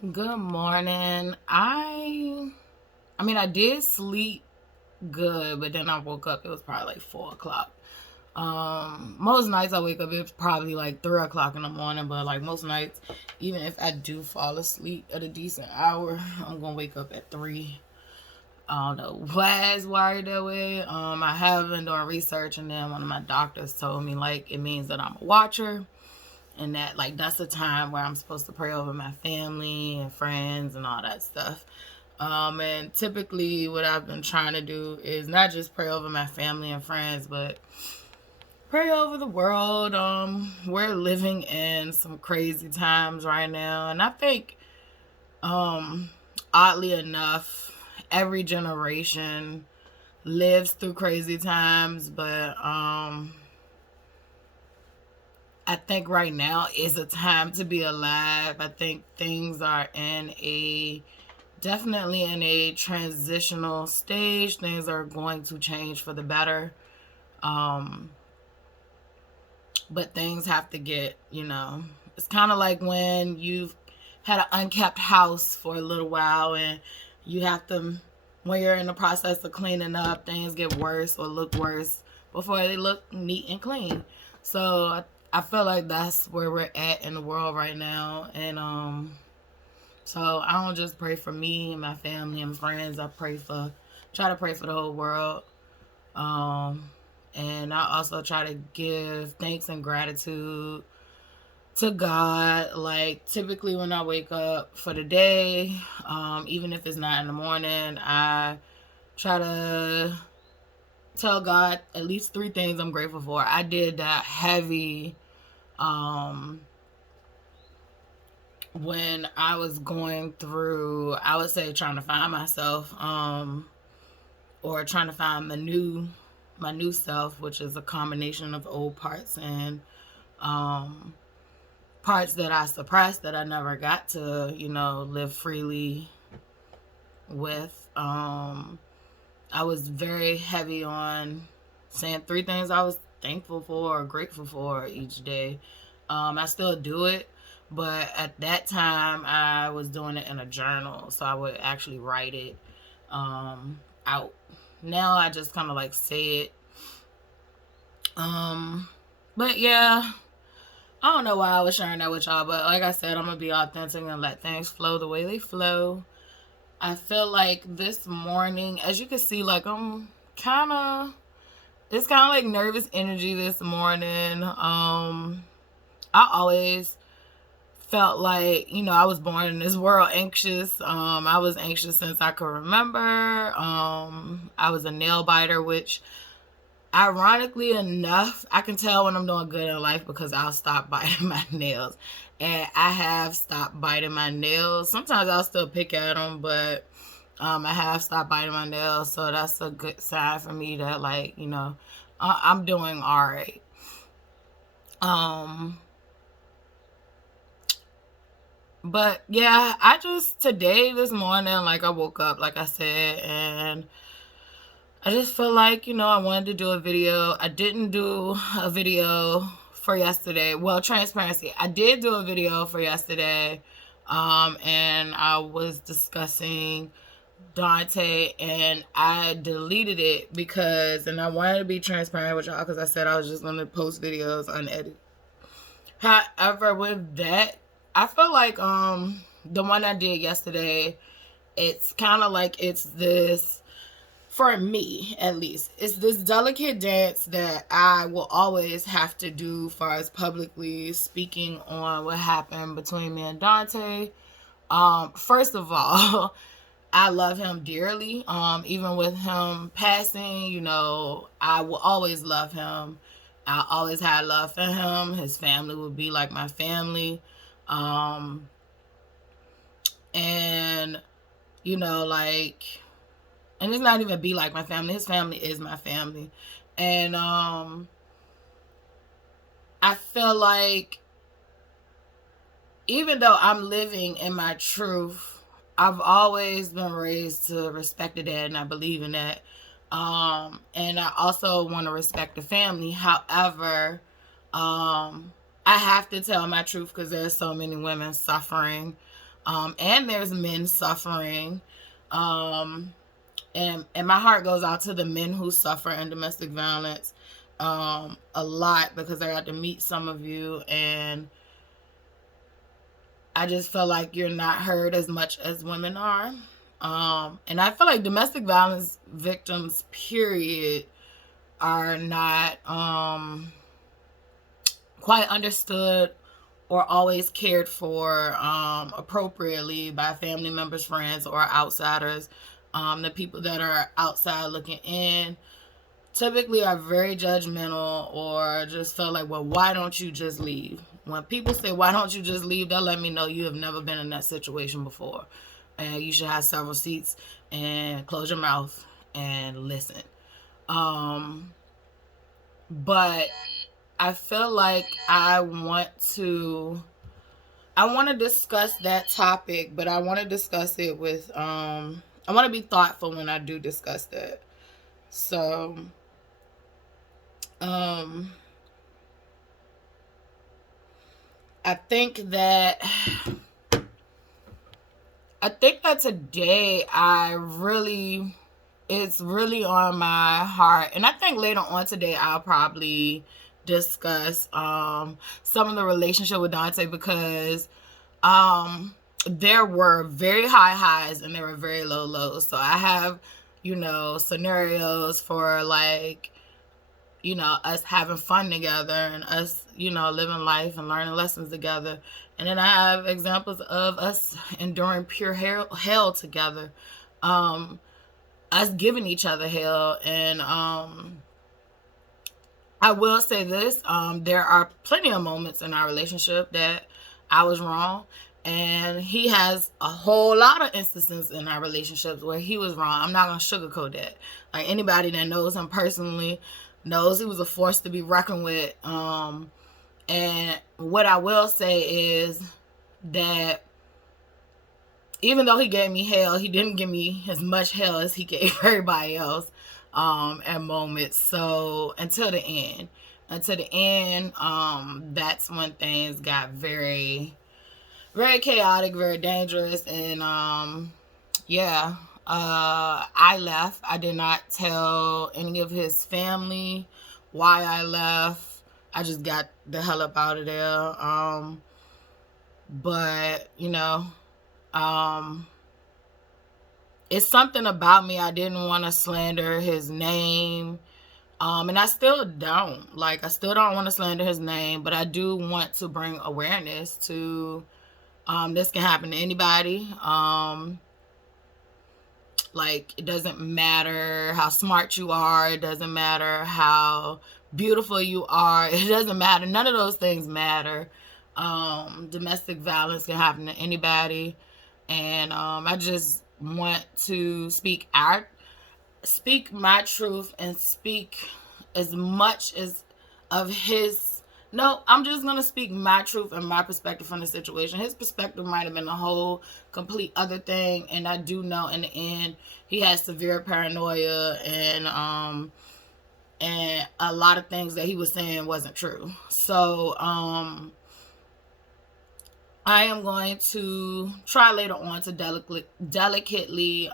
Good morning. I did sleep good, but then I woke up. It was probably like 4 o'clock. Most nights I wake up, it's probably like 3 o'clock in the morning. But like most nights, even if I do fall asleep at a decent hour, I'm gonna wake up at 3. I don't know why it's wired that way. I have been doing research, and then one of my doctors told me like it means that I'm a watcher, and that like that's the time where I'm supposed to pray over my family and friends and all that stuff. And typically what I've been trying to do is not just pray over my family and friends, but pray over the world. We're living in some crazy times right now, and I think oddly enough, every generation lives through crazy times, but I think right now is a time to be alive. I think things are definitely in a transitional stage. Things are going to change for the better. But things have to get, it's kind of like when you've had an unkept house for a little while and you have to, when you're in the process of cleaning up, things get worse or look worse before they look neat and clean. So I feel like that's where we're at in the world right now. And so I don't just pray for me and my family and friends. Try to pray for the whole world. And I also try to give thanks and gratitude to God. Like typically when I wake up for the day, even if it's not in the morning, I try to tell God at least 3 things I'm grateful for. I did that heavy when I was going through, I would say, trying to find myself, or trying to find my new self, which is a combination of old parts and parts that I suppressed that I never got to, live freely with. I was very heavy on saying 3 things I was thankful for or grateful for each day. I still do it, but at that time I was doing it in a journal, so I would actually write it out. Now I just kind of like say it. But yeah, I don't know why I was sharing that with y'all, but like I said, I'm gonna be authentic and let things flow the way they flow. I feel like this morning, as you can see, like it's kind of like nervous energy this morning. I always felt like, I was born in this world anxious. I was anxious since I could remember. I was a nail biter, which ironically enough, I can tell when I'm doing good in life because I'll stop biting my nails. And I have stopped biting my nails. Sometimes I'll still pick at them, but I have stopped biting my nails. So that's a good sign for me that, like, I'm doing all right. But yeah, this morning, like I woke up, like I said, and I just feel like, I wanted to do a video. I didn't do a video for yesterday. Well, transparency. I did do a video for yesterday. And I was discussing Dante, and I deleted it and I wanted to be transparent with y'all because I said I was just going to post videos unedited. However, with that, I feel like the one I did yesterday, it's kind of like it's this, for me at least, it's this delicate dance that I will always have to do as far as publicly speaking on what happened between me and Dante. First of all, I love him dearly. Even with him passing, I will always love him. I always had love for him. His family would be like my family. And, and it's not even be like my family. His family is my family. And I feel like even though I'm living in my truth, I've always been raised to respect the dad, and I believe in that. And I also want to respect the family. However, I have to tell my truth because there's so many women suffering. And there's men suffering. And my heart goes out to the men who suffer in domestic violence a lot, because I got to meet some of you, and I just feel like you're not heard as much as women are. And I feel like domestic violence victims, period, are not quite understood or always cared for appropriately by family members, friends, or outsiders. The people that are outside looking in typically are very judgmental, or just feel like, well, why don't you just leave? When people say, why don't you just leave, they'll let me know you have never been in that situation before. And you should have several seats and close your mouth and listen. But I feel like I want to discuss that topic, but I want to discuss it with, I want to be thoughtful when I do discuss that. So, I think that today it's really on my heart. And I think later on today I'll probably discuss some of the relationship with Dante, because there were very high highs and there were very low lows. So I have, scenarios for, like, us having fun together and us, living life and learning lessons together. And then I have examples of us enduring pure hell together, us giving each other hell. And I will say this, there are plenty of moments in our relationship that I was wrong. And he has a whole lot of instances in our relationships where he was wrong. I'm not going to sugarcoat that. Like, anybody that knows him personally knows he was a force to be reckoned with. And what I will say is that even though he gave me hell, he didn't give me as much hell as he gave everybody else at moments. So until the end, that's when things got very, very chaotic, very dangerous. And I left. I did not tell any of his family why I left. I just got the hell up out of there. But it's something about me. I didn't want to slander his name. And I still don't. Like, I still don't want to slander his name, but I do want to bring awareness to this can happen to anybody. Like, it doesn't matter how smart you are. It doesn't matter how beautiful you are. It doesn't matter. None of those things matter. Domestic violence can happen to anybody. And I just want to speak my truth and speak as much as of his. No, I'm just going to speak my truth and my perspective from the situation. His perspective might have been a whole complete other thing. And I do know in the end, he has severe paranoia, and a lot of things that he was saying wasn't true. So, I am going to try later on to delicately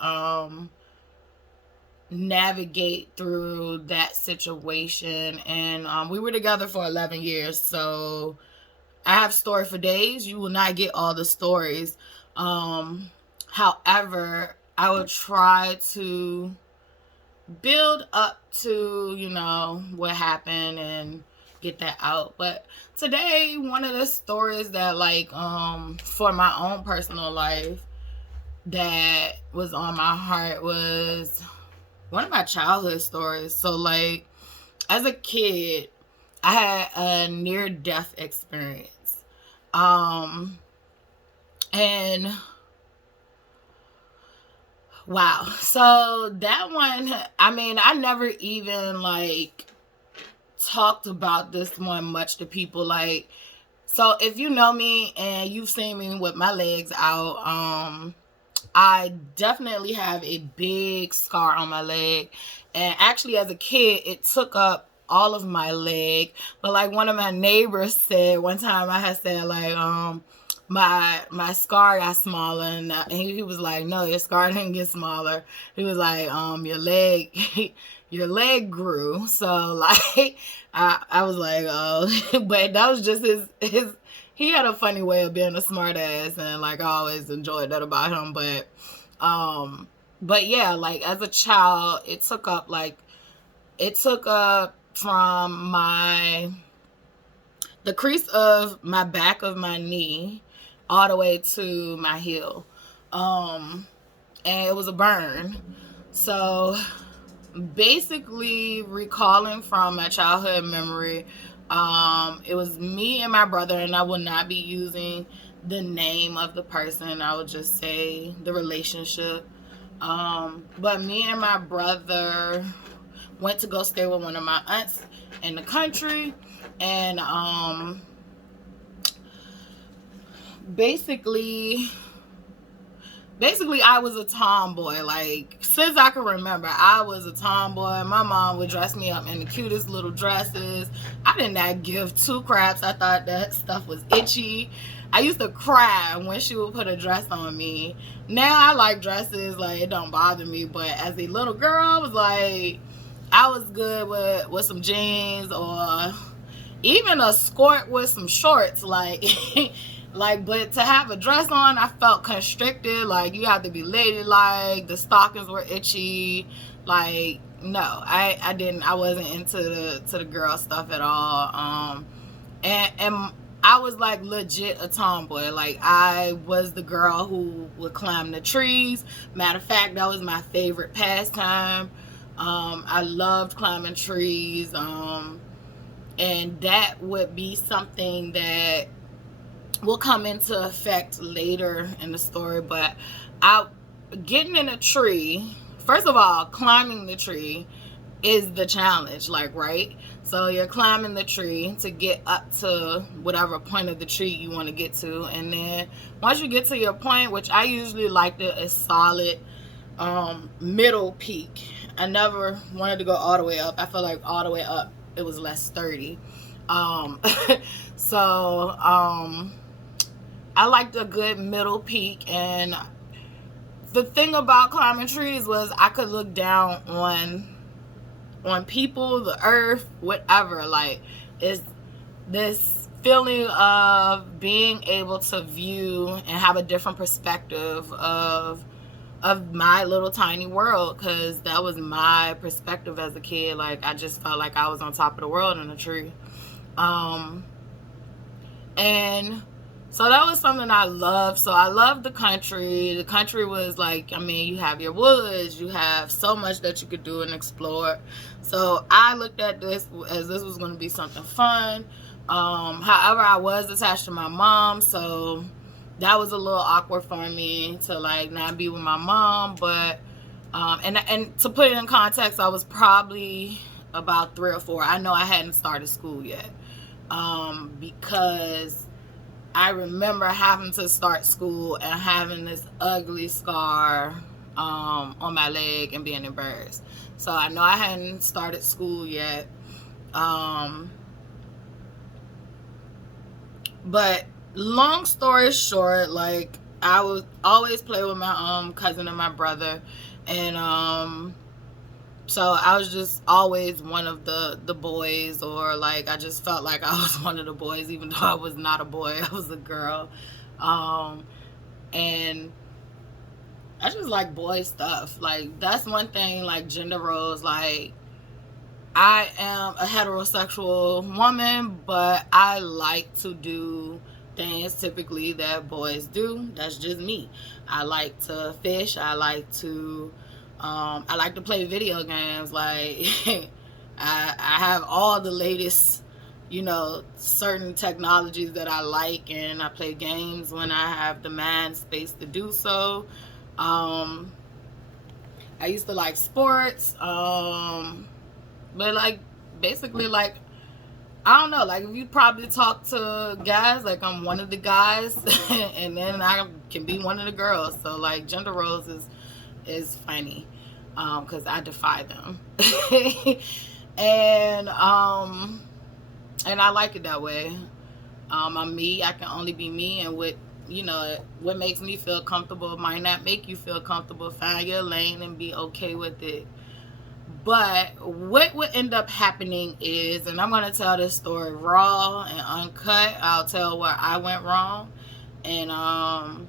navigate through that situation. And we were together for 11 years, so I have story for days. You will not get all the stories. However, I will try to build up to what happened and get that out. But today, one of the stories that, like, for my own personal life that was on my heart was one of my childhood stories. So, like, as a kid, I had a near-death experience. And wow. So that one, I mean, I never even, like, talked about this one much to people. Like, so if you know me and you've seen me with my legs out, I definitely have a big scar on my leg. And actually, as a kid, it took up all of my leg. But like one of my neighbors said one time, I had said, like, my scar got smaller, and he was like, no, your scar didn't get smaller. He was like, your leg your leg grew. So like I was like, oh. But that was just his he had a funny way of being a smart ass, and like I always enjoyed that about him. But yeah, like as a child, it took up from the crease of my back of my knee all the way to my heel. And it was a burn. So basically, recalling from my childhood memory, it was me and my brother, and I will not be using the name of the person. I will just say the relationship. But me and my brother went to go stay with one of my aunts in the country, and basically I was a tomboy. Like, since I can remember, I was a tomboy. My mom would dress me up in the cutest little dresses. I did not give two craps. I thought that stuff was itchy. I used to cry when she would put a dress on me. Now I like dresses, like it don't bother me. But as a little girl, I was good with some jeans, or even a skirt with some shorts, like but to have a dress on, I felt constricted. Like, you have to be ladylike. The stockings were itchy. Like, no, I wasn't into the girl stuff at all. And I was like legit a tomboy. Like, I was the girl who would climb the trees. Matter of fact, that was my favorite pastime. I loved climbing trees. And that would be something that will come into effect later in the story. But getting in a tree, first of all, climbing the tree is the challenge, like, right? So you're climbing the tree to get up to whatever point of the tree you want to get to, and then once you get to your point, which I usually liked it a solid middle peak. I never wanted to go all the way up. I felt like all the way up it was less sturdy. So I liked a good middle peak, and the thing about climbing trees was I could look down on people, the earth, whatever. Like, it's this feeling of being able to view and have a different perspective of my little tiny world, because that was my perspective as a kid. Like, I just felt like I was on top of the world in a tree. And so that was something I loved. So I loved the country. The country was like, I mean, you have your woods, you have so much that you could do and explore. So I looked at this as this was going to be something fun. However, I was attached to my mom, so that was a little awkward for me to like not be with my mom. But and to put it in context, I was probably about 3 or 4. I know I hadn't started school yet, because I remember having to start school and having this ugly scar on my leg and being embarrassed. So I know I hadn't started school yet. But long story short, like, I would always play with my cousin and my brother, and so I was just always one of the boys, or like I just felt like I was one of the boys, even though I was not a boy, I was a girl. And I just like boy stuff. Like, that's one thing, like gender roles. Like, I am a heterosexual woman, but I like to do things typically that boys do. That's just me. I like to fish. I like to play video games. Like, I have all the latest, certain technologies that I like, and I play games when I have the mind space to do so. I used to like sports, but like, basically, like, I don't know, like, if you probably talk to guys, like, I'm one of the guys, and then I can be one of the girls. So like, gender roles is funny, because I defy them. And I like it that way. I'm me. I can only be me, and with what makes me feel comfortable might not make you feel comfortable. Find your lane and be okay with it. But what would end up happening is, and I'm going to tell this story raw and uncut. I'll tell where I went wrong, and I'm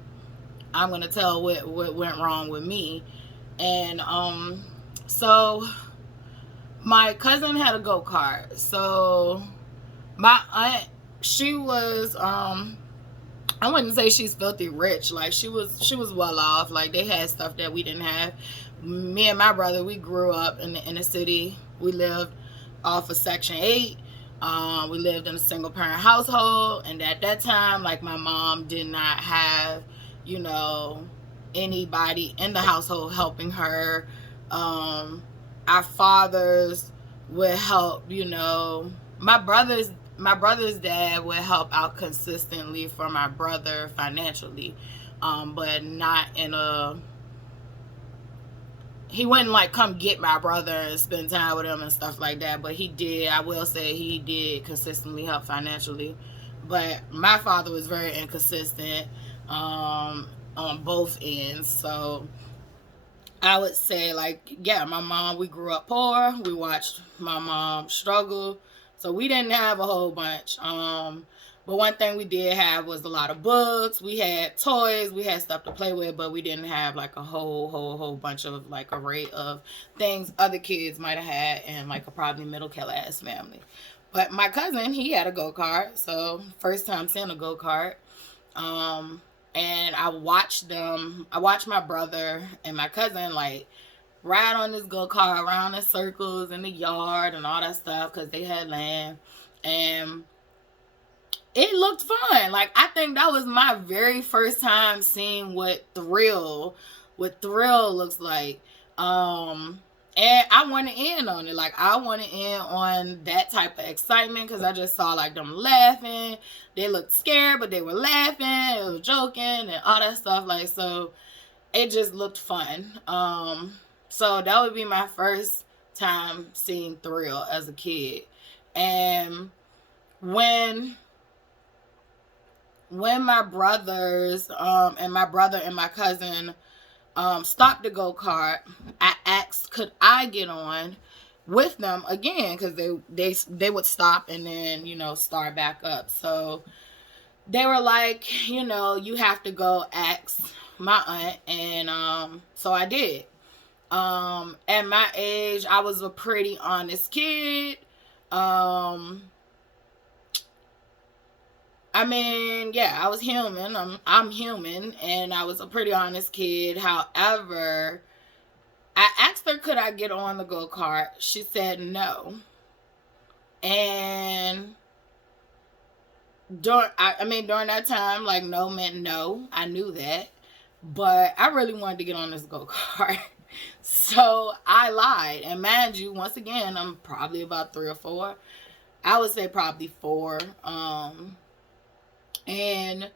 going to tell what went wrong with me. And so my cousin had a go-kart. So my aunt, she was I wouldn't say she's filthy rich. Like, she was well off. Like, they had stuff that we didn't have. Me and my brother, we grew up in the inner city. We lived off of Section 8. We lived in a single parent household, and at that time, like, my mom did not have, anybody in the household helping her. Our fathers would help, my brother's dad would help out consistently for my brother financially, but not in he wouldn't like come get my brother and spend time with him and stuff like that, but I will say he did consistently help financially. But my father was very inconsistent on both ends. So I would say, like, yeah, my mom, we grew up poor. We watched my mom struggle. So we didn't have a whole bunch. But one thing we did have was a lot of books. We had toys. We had stuff to play with, but we didn't have like a whole bunch of like array of things other kids might have had in like a probably middle class family. But my cousin, he had a go-kart. So first time seeing a go-kart. And I watched my brother and my cousin like ride on this go-kart around in circles in the yard and all that stuff because they had land. And it looked fun. Like, I think that was my very first time seeing what thrill looks like. And I wanted in on it. Like, I wanted in on that type of excitement because I just saw like them laughing. They looked scared, but they were laughing. They were joking and all that stuff. Like, so it just looked fun. So that would be my first time seeing thrill as a kid. And when my brothers and my brother and my cousin stopped the go-kart, I asked could I get on with them again because they would stop and then start back up. So they were like, you have to go ask my aunt. And so I did. At my age, I was a pretty honest kid. I mean, yeah, I was human. I'm human, and I was a pretty honest kid. However, I asked her, could I get on the go-kart? She said no. And during that time, like, no meant no. I knew that. But I really wanted to get on this go-kart. So I lied. And mind you, once again, I'm probably about 3 or 4. I would say probably 4. And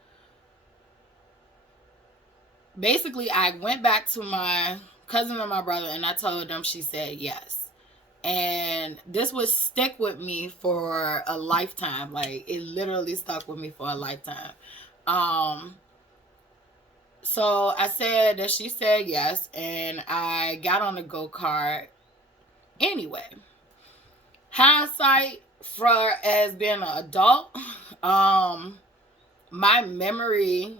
basically, I went back to my cousin and my brother, and I told them. She said yes. And this would stick with me for a lifetime. Like, it literally stuck with me for a lifetime. So I said that she said yes, and I got on the go-kart anyway. Hindsight for as being an adult, my memory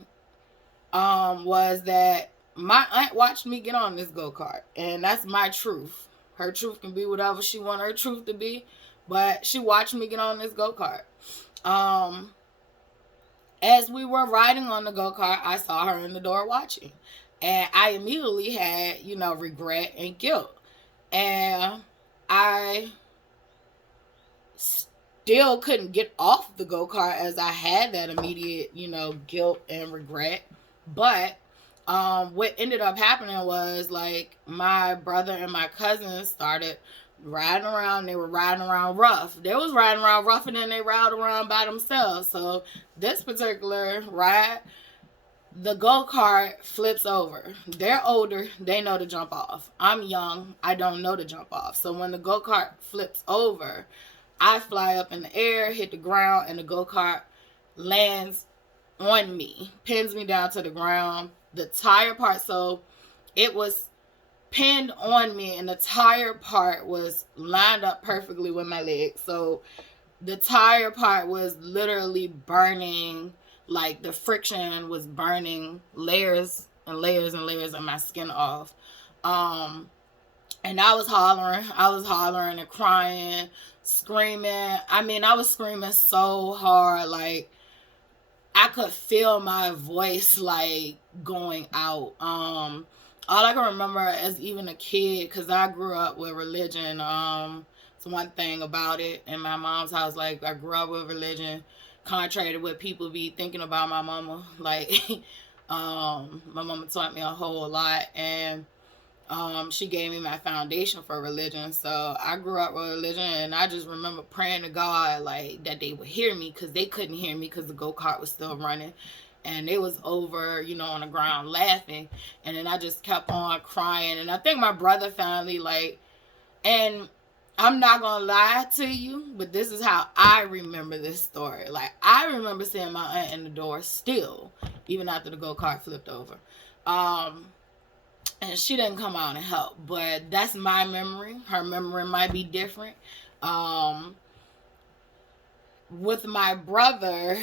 was that my aunt watched me get on this go-kart, and that's my truth. Her truth can be whatever she wants her truth to be, but she watched me get on this go-kart. As we were riding on the go-kart, I saw her in the door watching, and I immediately had, regret and guilt, and I still couldn't get off the go-kart as I had that immediate, guilt and regret. But what ended up happening was, like, my brother and my cousin started riding around. They were riding around rough. They was riding around rougher than they ride around by themselves. So this particular ride, the go-kart flips over. They're older. They know to jump off. I'm young. I don't know to jump off. So when the go-kart flips over, I fly up in the air, hit the ground, and the go-kart lands on me, pins me down to the ground. The tire part, so it was pinned on me, and the tire part was lined up perfectly with my leg. So the tire part was literally burning, like the friction was burning layers and layers and layers of my skin off. And I was hollering and crying, screaming. I mean, I was screaming so hard, like I could feel my voice like going out. All I can remember as even a kid, because I grew up with religion. It's one thing about it in my mom's house. Like, I grew up with religion, contrary to what people be thinking about my mama. Like, my mama taught me a whole lot, and she gave me my foundation for religion. So I grew up with religion, and I just remember praying to God like that they would hear me, because they couldn't hear me because the go-kart was still running, and it was over, you know, on the ground laughing. And then I just kept on crying, and I think my brother finally, like, and I'm not gonna lie to you, but this is how I remember this story. Like, I remember seeing my aunt in the door still, even after the go-kart flipped over. And she didn't come out and help, but that's my memory. Her memory might be different. With my brother,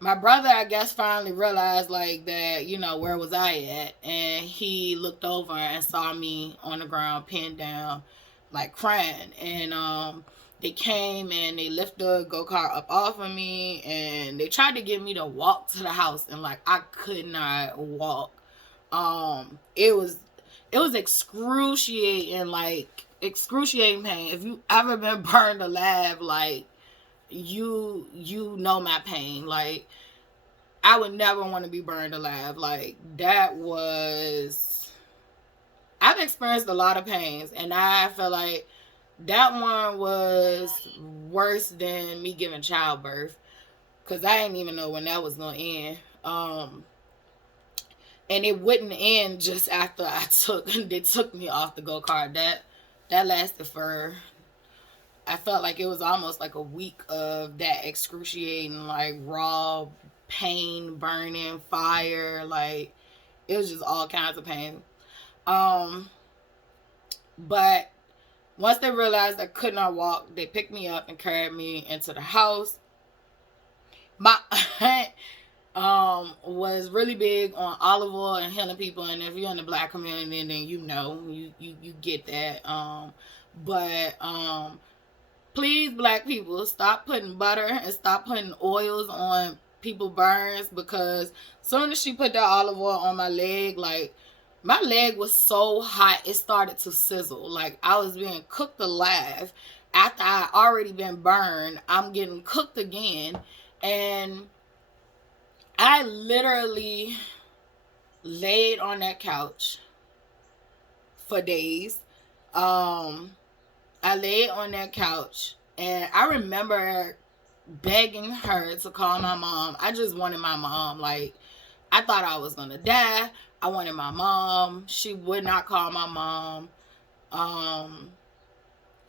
I guess, finally realized, like, that, you know, where was I at? And he looked over and saw me on the ground, pinned down, like, crying. And they came and they lifted the go-kart up off of me, and they tried to get me to walk to the house, and, like, I could not walk. It was excruciating, like, excruciating pain. If you ever been burned alive, like, you know my pain. Like, I would never want to be burned alive. Like, that was, I've experienced a lot of pains, and I feel like that one was worse than me giving childbirth, because I didn't even know when that was going to end. And it wouldn't end just after they took me off the go-kart. That lasted for, I felt like it was almost like a week of that excruciating, like, raw pain, burning, fire. Like, it was just all kinds of pain. But once they realized I could not walk, they picked me up and carried me into the house. My aunt was really big on olive oil and healing people, and if you're in the Black community, then you know, you get that. But please, Black people, stop putting butter and stop putting oils on people's burns, because soon as she put that olive oil on my leg, like, my leg was so hot it started to sizzle. Like, I was being cooked alive. After I already been burned, I'm getting cooked again. And I literally laid on that couch for days. I laid on that couch, and I remember begging her to call my mom. I just wanted my mom. Like, I thought I was gonna die. I wanted my mom. She would not call my mom.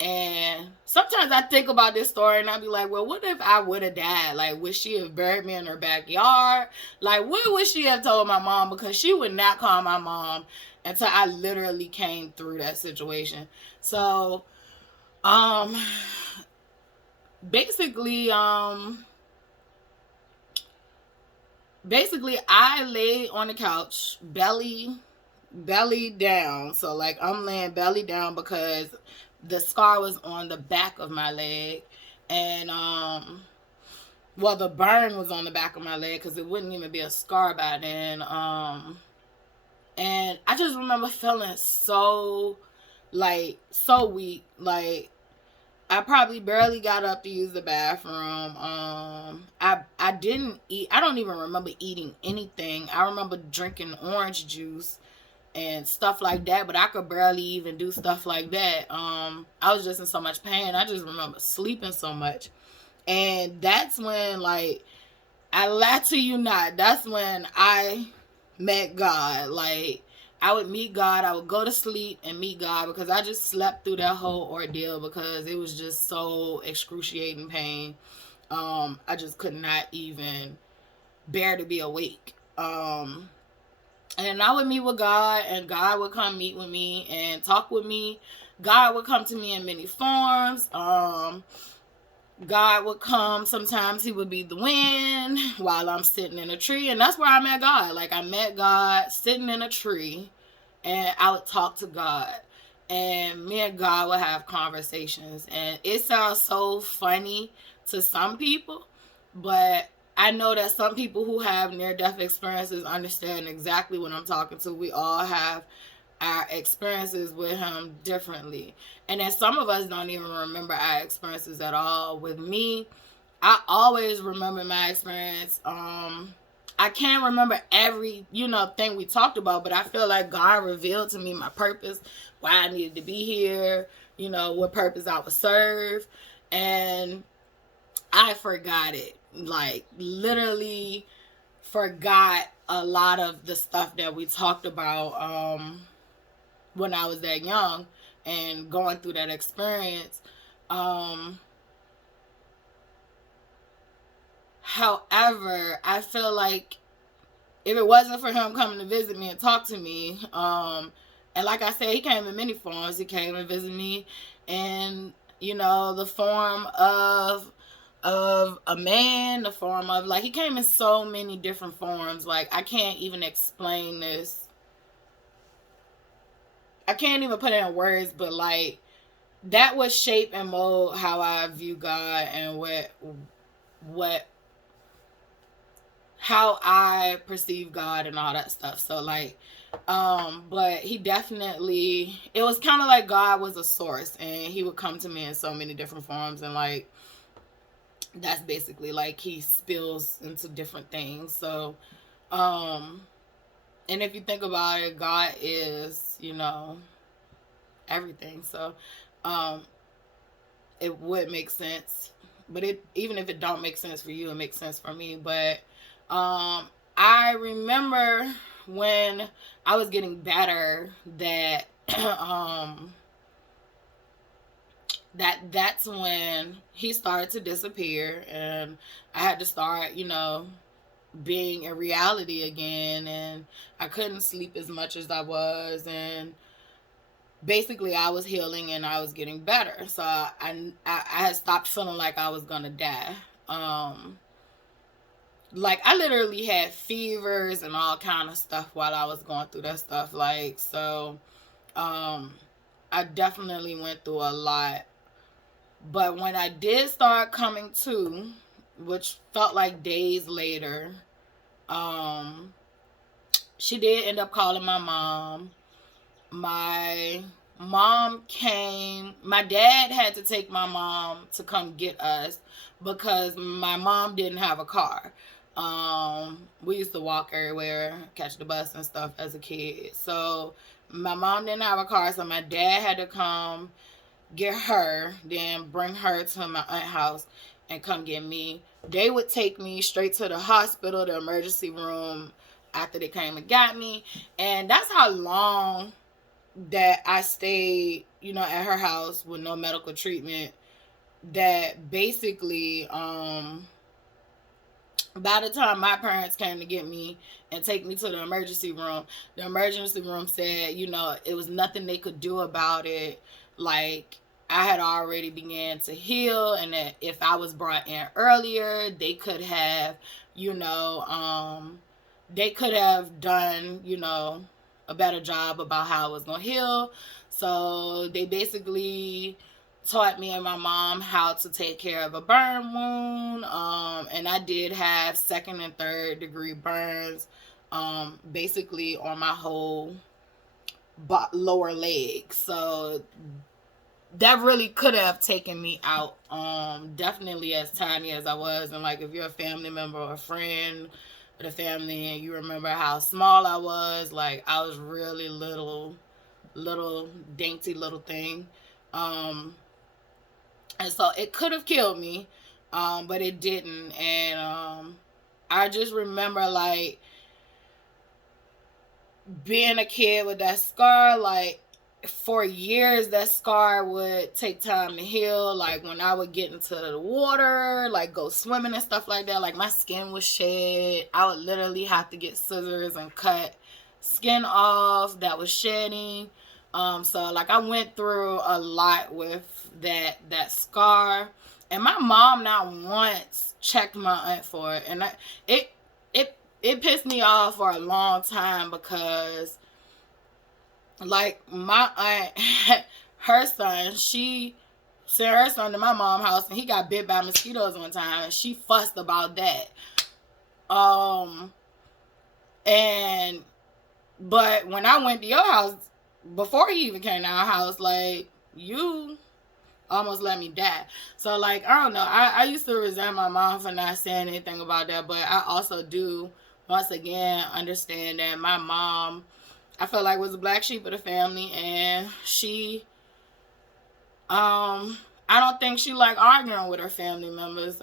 And sometimes I think about this story and I be like, well, what if I would have died? Like, would she have buried me in her backyard? Like, what would she have told my mom? Because she would not call my mom until I literally came through that situation. So, basically, I lay on the couch, belly down. So, like, I'm laying belly down because the scar was on the back of my leg, and well, the burn was on the back of my leg, because it wouldn't even be a scar by then. And I just remember feeling so weak. Like, I probably barely got up to use the bathroom. I didn't eat. I don't even remember eating anything. I remember drinking orange juice and stuff like that, but I could barely even do stuff like that. I was just in so much pain. I just remember sleeping so much. And that's when, like, I lie to you not, that's when I met God. Like, I would meet God. I would go to sleep and meet God, because I just slept through that whole ordeal, because it was just so excruciating pain. I just could not even bear to be awake. And I would meet with God, and God would come meet with me and talk with me. God would come to me in many forms. God would come. Sometimes he would be the wind while I'm sitting in a tree. And that's where I met God. Like, I met God sitting in a tree, and I would talk to God. And me and God would have conversations. And it sounds so funny to some people, but I know that some people who have near-death experiences understand exactly what I'm talking to. We all have our experiences with him differently. And then some of us don't even remember our experiences at all. With me, I always remember my experience. I can't remember every, thing we talked about, but I feel like God revealed to me my purpose, why I needed to be here, what purpose I would serve. And I forgot it. Like, literally forgot a lot of the stuff that we talked about when I was that young and going through that experience. However, I feel like if it wasn't for him coming to visit me and talk to me, and like I said, he came in many forms. He came and visited me in, the form of a man, the form of, like, he came in so many different forms. Like, I can't even explain this. I can't even put it in words, but like, that was shape and mold how I view God and how I perceive God and all that stuff. So like, but he definitely, it was kind of like God was a source, and he would come to me in so many different forms, and like, that's basically like he spills into different things. So, and if you think about it, God is, everything. So, it would make sense. But even if it don't make sense for you, it makes sense for me. But I remember when I was getting better that that's when he started to disappear, and I had to start, being in reality again, and I couldn't sleep as much as I was, and basically I was healing and I was getting better. So I had stopped feeling like I was gonna die. Like, I literally had fevers and all kind of stuff while I was going through that stuff. Like, so I definitely went through a lot. But when I did start coming to, which felt like days later, she did end up calling my mom. My mom came. My dad had to take my mom to come get us because my mom didn't have a car. We used to walk everywhere, catch the bus and stuff as a kid. So my mom didn't have a car, so my dad had to come get her, then bring her to my aunt's house and come get me. They would take me straight to the hospital, the emergency room, after they came and got me. And that's how long that I stayed, at her house with no medical treatment. That basically, by the time my parents came to get me and take me to the emergency room said, it was nothing they could do about it. Like, I had already began to heal, and that if I was brought in earlier, they could have, they could have done, a better job about how I was going to heal. So they basically taught me and my mom how to take care of a burn wound. And I did have 2nd and 3rd degree burns, basically on my whole lower leg. So that really could have taken me out. Definitely as tiny as I was. And like, if you're a family member or a friend of the family and you remember how small I was, like, I was really little dainty little thing. And so it could have killed me, but it didn't. And I just remember, like, being a kid with that scar, like, for years that scar would take time to heal. Like when I would get into the water, like go swimming and stuff like that, like my skin would shed. I would literally have to get scissors and cut skin off that was shedding. So like I went through a lot with that scar, and my mom not once checked my aunt for it, and it it pissed me off for a long time, because like my aunt, her son, she sent her son to my mom's house and he got bit by mosquitoes one time, and she fussed about that. And but when I went to your house, before he even came to our house, like, you almost let me die. So like, I don't know, I used to resent my mom for not saying anything about that, but I also do once again understand that my mom, I felt like, was a black sheep of the family, and she I don't think she like arguing with her family members.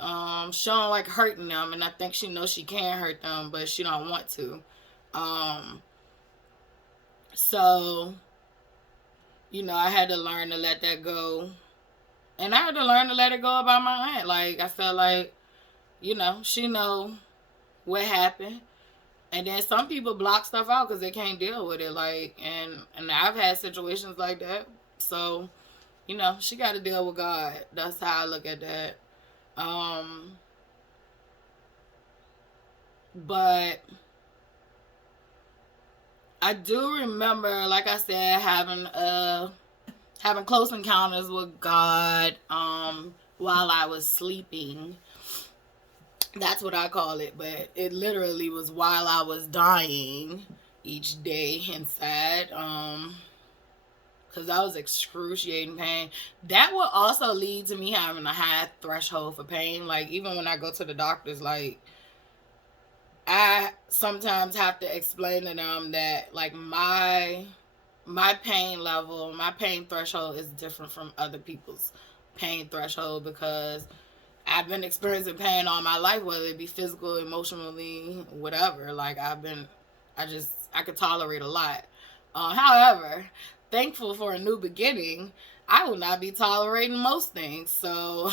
She don't like hurting them, and I think she knows she can hurt them, but she don't want to. So, you know, I had to learn to let that go. And I had to learn to let it go about my aunt. Like, I felt like, you know, she know what happened. And then some people block stuff out because they can't deal with it. Like, and I've had situations like that. So, you know, she got to deal with God. That's how I look at that. But I do remember, like I said, having close encounters with God while I was sleeping. That's what I call it, but it literally was while I was dying each day inside, because that was excruciating pain. That would also lead to me having a high threshold for pain. Like, even when I go to the doctors, like, I sometimes have to explain to them that, like, my pain level, my pain threshold is different from other people's pain threshold, because I've been experiencing pain all my life, whether it be physical, emotionally, whatever. Like, I could tolerate a lot. However, thankful for a new beginning, I will not be tolerating most things. So,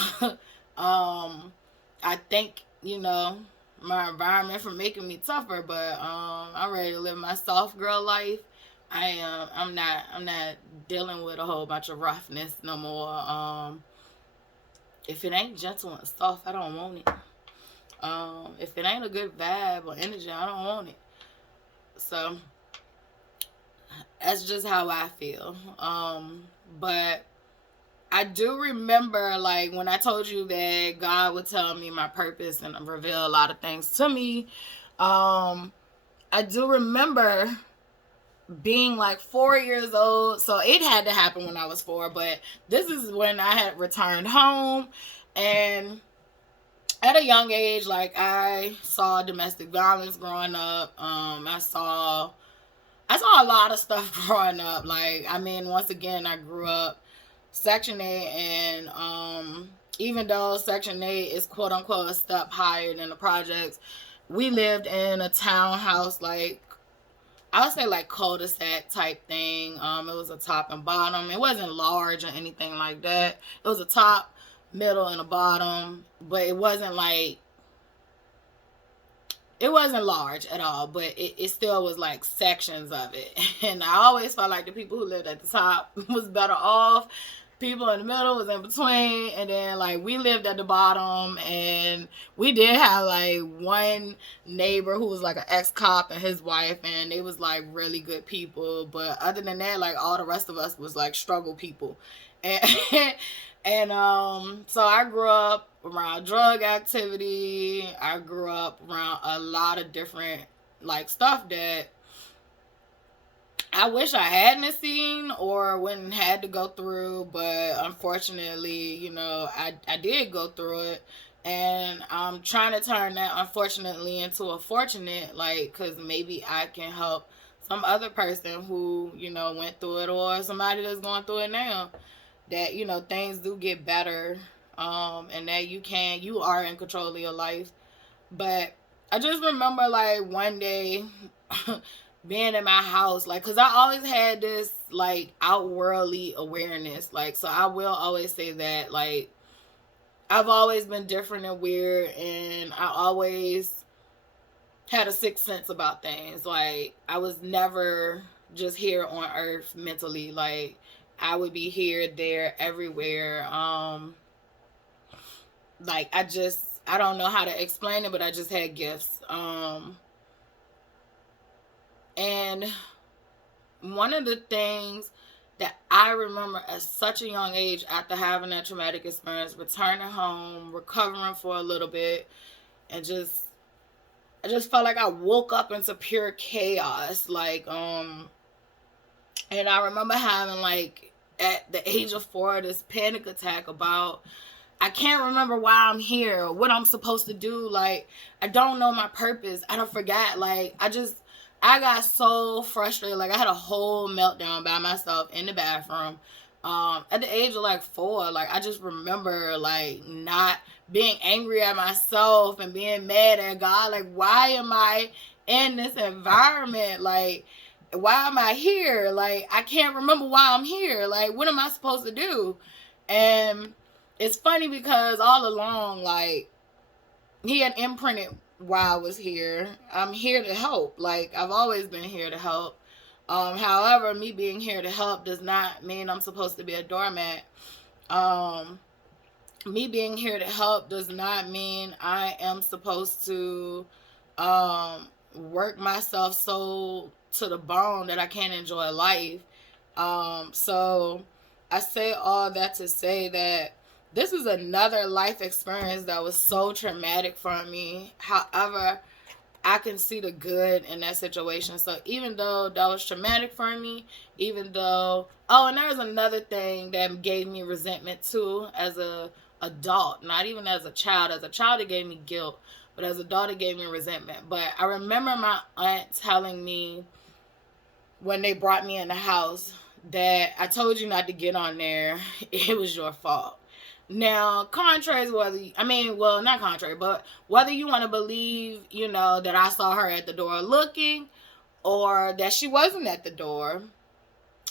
I thank, you know, my environment for making me tougher, but I'm ready to live my soft girl life. I'm not dealing with a whole bunch of roughness no more. If it ain't gentle and soft, I don't want it. If it ain't a good vibe or energy, I don't want it. So that's just how I feel. But I do remember, like, when I told you that God would tell me my purpose and reveal a lot of things to me. I do remember being like 4 years old. So it had to happen when I was 4, but this is when I had returned home, and at a young age, like, I saw domestic violence growing up. I saw a lot of stuff growing up. Like, I mean, once again, I grew up Section 8, and even though Section 8 is quote unquote a step higher than the projects, we lived in a townhouse, like, I would say, like, cul-de-sac type thing. It was a top and bottom. It wasn't large or anything like that. It was a top, middle, and a bottom, but it wasn't large at all, but it still was like sections of it. And I always felt like the people who lived at the top was better off. People in the middle was in between, and then, like, we lived at the bottom, and we did have, like, one neighbor who was like an ex-cop and his wife, and they was like really good people, but other than that, like, all the rest of us was like struggle people. And so I grew up around drug activity. I grew up around a lot of different, like, stuff that I wish I hadn't seen or wouldn't had to go through, but unfortunately, you know, I did go through it, and I'm trying to turn that unfortunately into a fortunate, like, because maybe I can help some other person who, you know, went through it, or somebody that's going through it now, that, you know, things do get better, and that you are in control of your life. But I just remember, like, one day being in my house, like, because I always had this, like, outworldly awareness. Like, so I will always say that, like, I've always been different and weird, and I always had a sixth sense about things. Like, I was never just here on earth mentally. Like, I would be here, there, everywhere. Like, I don't know how to explain it, but I just had gifts. And one of the things that I remember at such a young age after having that traumatic experience, returning home, recovering for a little bit, and I just felt like I woke up into pure chaos. Like, and I remember having, like, at the age of 4, this panic attack about, I can't remember why I'm here, what I'm supposed to do. Like, I don't know my purpose. I don't forget. Like, I got so frustrated. Like, I had a whole meltdown by myself in the bathroom. At the age of, like, 4, like, I just remember, like, not being angry at myself and being mad at God. Like, why am I in this environment? Like, why am I here? Like, I can't remember why I'm here. Like, what am I supposed to do? And it's funny because all along, like, he had imprinted while I was here. I'm here to help. Like, I've always been here to help. However, me being here to help does not mean I'm supposed to be a doormat. Me being here to help does not mean I am supposed to work myself so to the bone that I can't enjoy life. So I say all that to say that this is another life experience that was so traumatic for me. However, I can see the good in that situation. So even though that was traumatic for me, even though, oh, and there was another thing that gave me resentment too as a adult, not even as a child. As a child, it gave me guilt, but as an adult, it gave me resentment. But I remember my aunt telling me when they brought me in the house that I told you not to get on there. It was your fault. Now, contrary to not contrary, but whether you want to believe, that I saw her at the door looking or that she wasn't at the door,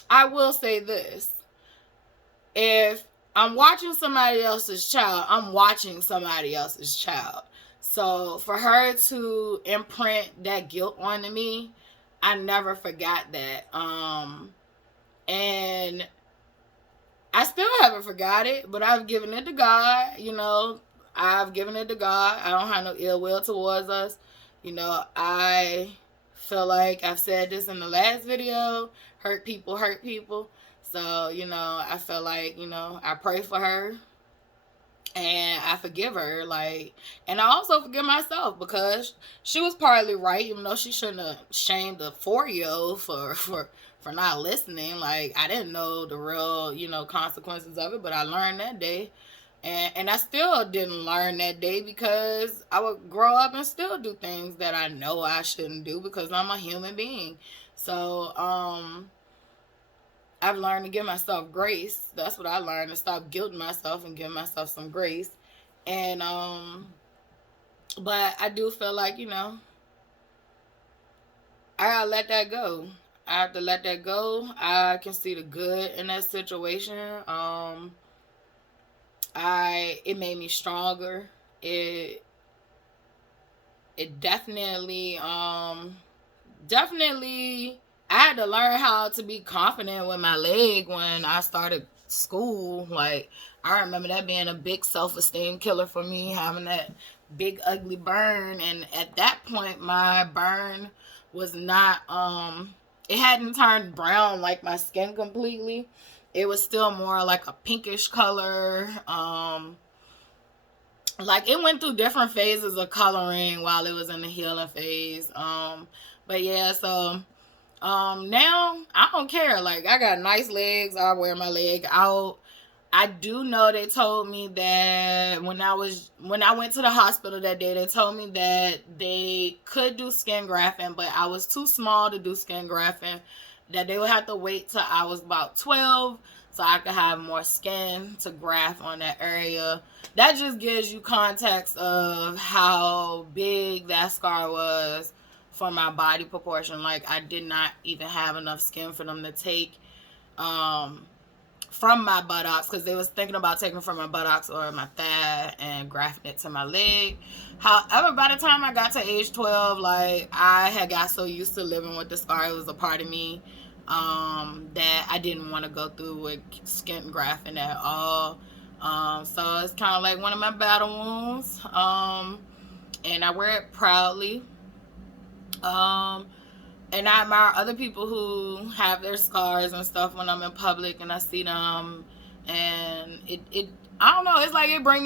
I will say this. If I'm watching somebody else's child, I'm watching somebody else's child. So for her to imprint that guilt onto me, I never forgot that. And I still haven't forgot it, but I've given it to God. I've given it to God. I don't have no ill will towards us. I feel like I've said this in the last video. Hurt people hurt people. So, I feel like, I pray for her and I forgive her. Like, and I also forgive myself because she was partly right, even though she shouldn't have shamed a 4-year-old for not listening. Like, I didn't know the real, consequences of it, but I learned that day. And I still didn't learn that day because I would grow up and still do things that I know I shouldn't do because I'm a human being. So, I've learned to give myself grace. That's what I learned, to stop guilting myself and give myself some grace. And, but I do feel like, I gotta let that go. I have to let that go. I can see the good in that situation. It made me stronger. It definitely, I had to learn how to be confident with my leg when I started school. Like, I remember that being a big self-esteem killer for me, having that big ugly burn. And at that point, my burn was not, it hadn't turned brown like my skin completely. It was still more like a pinkish color. Like, it went through different phases of coloring while it was in the healing phase. But yeah, so now I don't care. Like, I got nice legs. I wear my leg out. I do know they told me that when I went to the hospital that day, they told me that they could do skin grafting, but I was too small to do skin grafting, that they would have to wait till I was about 12 so I could have more skin to graft on that area. That just gives you context of how big that scar was for my body proportion. Like, I did not even have enough skin for them to take from my buttocks, because they was thinking about taking from my buttocks or my thigh and grafting it to my leg. However, by the time I got to age 12, like, I had got so used to living with the scar, it was a part of me, that I didn't want to go through with skin grafting at all. So it's kind of like one of my battle wounds, and I wear it proudly. And I admire other people who have their scars and stuff when I'm in public and I see them, and it I don't know, it's like it brings